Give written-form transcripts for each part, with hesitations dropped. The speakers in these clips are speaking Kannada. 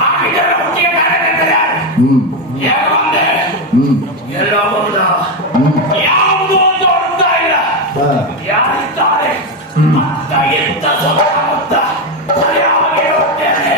ಹಾಗಿದ್ರೆ ಒಟ್ಟಿಗೆ ಕಾರ್ಯಕ್ರಮ ಯಾರು ಬಂದೆ ಎಲ್ಲ ಹೋದ ಯಾವುದು ಒಂದು ಅರ್ಥ ಇಲ್ಲ ಯಾರಿದ್ದಾರೆ ಅಂತ ಎಂತ ಸುತ್ತಮುತ್ತ ಸರಿಯಾಗಿ ಹೋಗ್ತೇನೆ.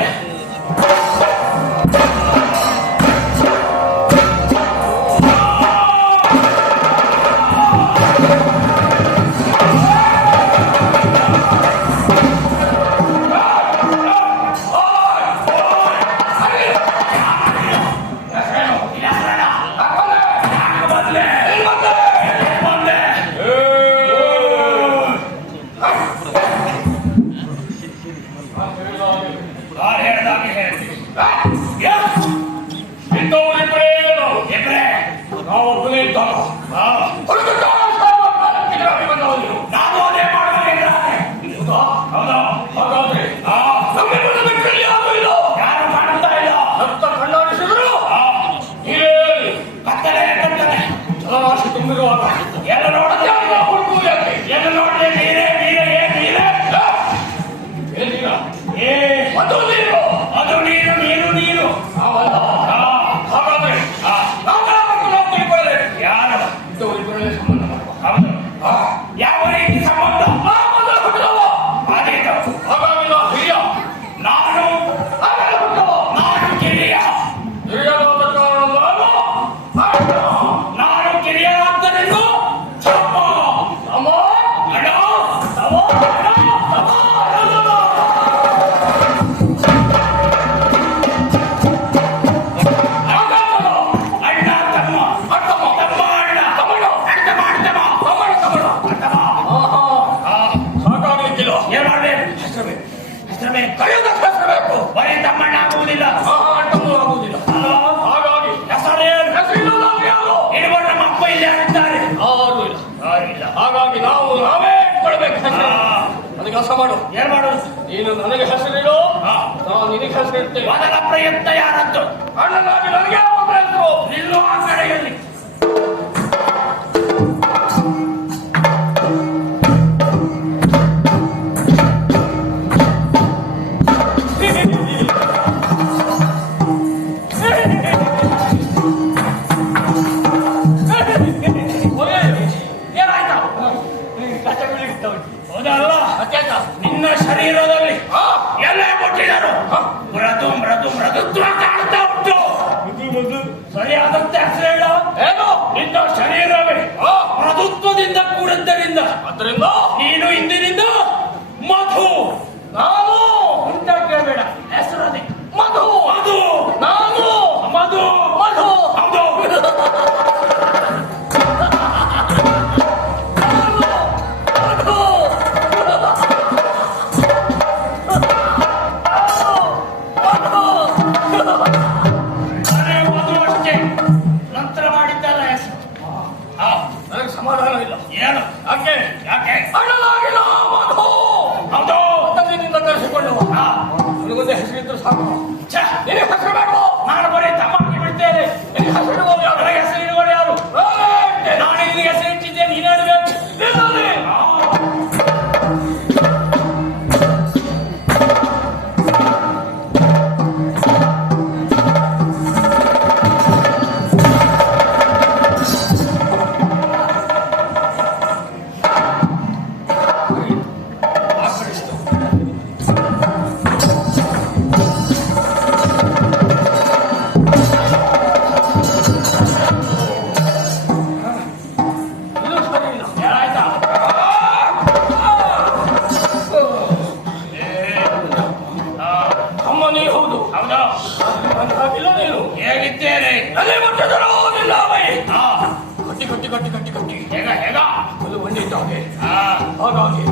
ಹಾಗಾಗಿ ನಾವು ನಾವೇ ಕೊಡ್ಬೇಕು. ಅದಕ್ಕೆ ಕೆಲಸ ಮಾಡು. ಏನ್ ಮಾಡೋದು? ನೀನು ನನಗೆ ಹೆಸರಿಡು, ನಾನು ನಿನಗೆ ಹೆಸರಿಡ್ತೇನೆ. ಮೊದಲ ಪ್ರಯತ್ನ ಯಾರದ್ದು? ಅಣ್ಣನಾಗಿ ನನಗೆ ಪ್ರಯತ್ನ. ನಿಲ್ಲುವ ಆ ಕಡೆಯಲ್ಲಿ ನಿನ್ನ ಶರೀರದಲ್ಲಿ ಎಲ್ಲ ಕೊಟ್ಟಿದರು. ಮೃದು ಮೃದು ಮೃದುತ್ವ ಕಾಣ್ತಾ ಉಂಟು. ಸರಿಯಾದಂತೆ ಹೆಸರು ಹೇಳ. ಏನು? ನಿನ್ನ ಶರೀರವೇ ಮೃದುತ್ವದಿಂದ ಕೂಡಿದ್ದರಿಂದ ಅದರಿಂದ ನೀನು ಇಂದಿನಿಂದ ಮಧು. ನಾನು ಅಂತ ಕೇಳಬೇಡ, ಹೆಸರು ಅದೇ ಮಧು. ಮಧು ನಾನು ಮಧು ಮಧು. ಹೌದು. ಸಮಾಧಾನ ಇಲ್ಲ. ಏನು? ಯಾಕೆ? ಯಾಕೆ? ಅಣ್ಣನಾಗಿಲ್ಲ ಮಧು. ಹೌದು. ತಂದೆಯಿಂದ ಕರೆಸಿಕೊಳ್ಳುವ ನನಗೊಂದೇ ಹೆಸರಿದ್ರು ಸಾಕು. ನಿನಗೆ ಹೆಸರು ಬೇಡ. ನಾನು ಬರೀ ತಪ್ಪಾಗಿ ಬಿಡ್ತೇನೆ. ನಿನಗೆ ಹೆಸರಿಡುವವರು ಯಾರು? ನನಗೆ ಹೆಸರು ಇಡುವವರು ಯಾರು? ನಾನು ನಿನಗೆ ಹೆಸರು ಇಟ್ಟಿದ್ದೆ, ನೀನು ಹೇಳಬೇಕು. ಹೇಗಿದ್ದೇನೆ? ಅದೇ ಮಟ್ಟದರೋ ನಿಲ್ಲ ಬೈ. ಕಟ್ಟಿ ಕಟ್ಟಿ ಕಟ್ಟಿ ಕಟ್ಟಿ ಕಟ್ಟಿ ಹೇಗ ಹೇಗ ಅದು ಬಂದಿದ್ದ ಹಾಗೆ. ಹಾಗಾಗಿ